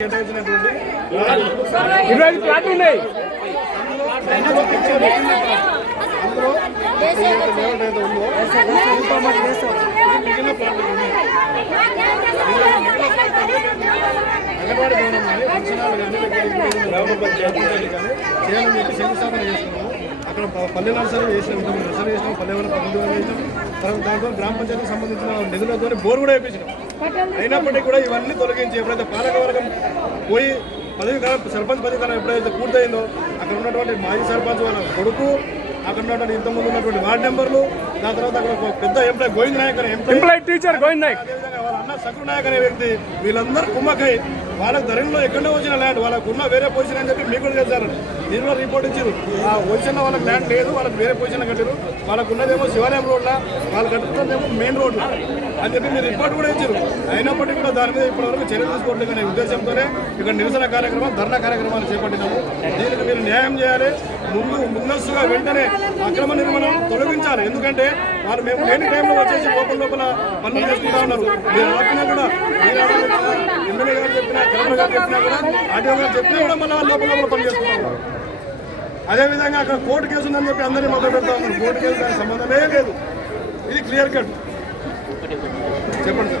25 ప్లాట్లు ఉన్నాయి. అంగన్వాడీ భవనం కానీ ఫంక్షనాలు కానీ గ్రామ పంచాయతీ కానీ చేయాలని చెప్పి శంకుస్థాపన చేస్తున్నాము. అక్కడ పల్లె నర్సరీ చేసినాం, నర్సరీ చేసినాం, పల్లె 12 చేసినాం. తర్వాత దాంట్లో గ్రామ పంచాయతీకి సంబంధించిన నిధులతో బోర్ కూడా వేయించినాం. అయినప్పటికీ కూడా ఇవన్నీ తొలగించి ఎప్పుడైతే పాలకవర్గం పోయి పదవి కాలం సర్పంచ్ పదవి కాలం ఎప్పుడైతే పూర్తయిందో అక్కడ ఉన్నటువంటి మాజీ సర్పంచ్ వాళ్ళ కొడుకు, అక్కడ ఉన్నటువంటి ఇంతకుముందు ఉన్నటువంటి వార్డు మెంబర్లు, దాని తర్వాత అక్కడ ఒక పెద్ద ఎంప్లాయ్ గోవింద్ నాయక్ అనే ఎంప్లాయ్ టీచర్ గోవింద్ నాయక్, అదేవిధంగా వాళ్ళ అన్న సక్రు నాయక్ అనే వ్యక్తి, వీళ్ళందరూ కుమ్మకై వాళ్ళకి ధరణిలో ఎక్కడో వచ్చిన ల్యాండ్ వాళ్ళకు ఉన్న వేరే పొజిషన్ అని చెప్పి మీకు కూడా తెలుసారు. మీరు కూడా రిపోర్ట్ ఇచ్చారు. ఆ పొజిషన్లో వాళ్ళకి ల్యాండ్ లేదు, వాళ్ళకి వేరే పొజిషన్ కట్టారు. వాళ్ళకు ఉన్నదేమో శివాలయం రోడ్లా, వాళ్ళు కట్టుకున్నదేమో మెయిన్ రోడ్లు అని చెప్పి మీరు రిపోర్ట్ కూడా ఇచ్చారు. అయినప్పటికీ కూడా దాని మీద ఇప్పటివరకు చర్యలు తీసుకోవట్లేదు అనే ఉద్దేశంతోనే ఇక్కడ నిరసన కార్యక్రమం, ధర్నా కార్యక్రమాలు చేపట్టినాము. దీనికి మీరు న్యాయం చేయాలి. ముందస్తుగా వెంటనే అక్రమ నిర్మాణం తొలగించాలి. ఎందుకంటే వారు మేము లేని టైంలో వచ్చేసి లోపల పనులు చేసుకుంటా ఉన్నారు. మీరు ఆపినా కూడా ఎమ్మెల్యే గారు చెప్పినా, కలెక్టర్ గారు చెప్పినా కూడా, ఆర్టీఓ గారు చెప్పినా కూడా మళ్ళీ లోపల పని చేసుకుంటాం. అదేవిధంగా అక్కడ కోర్టు కేసు ఉందని చెప్పి అందరినీ మొదలు పెడతా ఉన్నారు. కోర్టు కేసు దానికి సంబంధమే లేదు. ఇది క్లియర్ కట్. చెప్పండి సార్.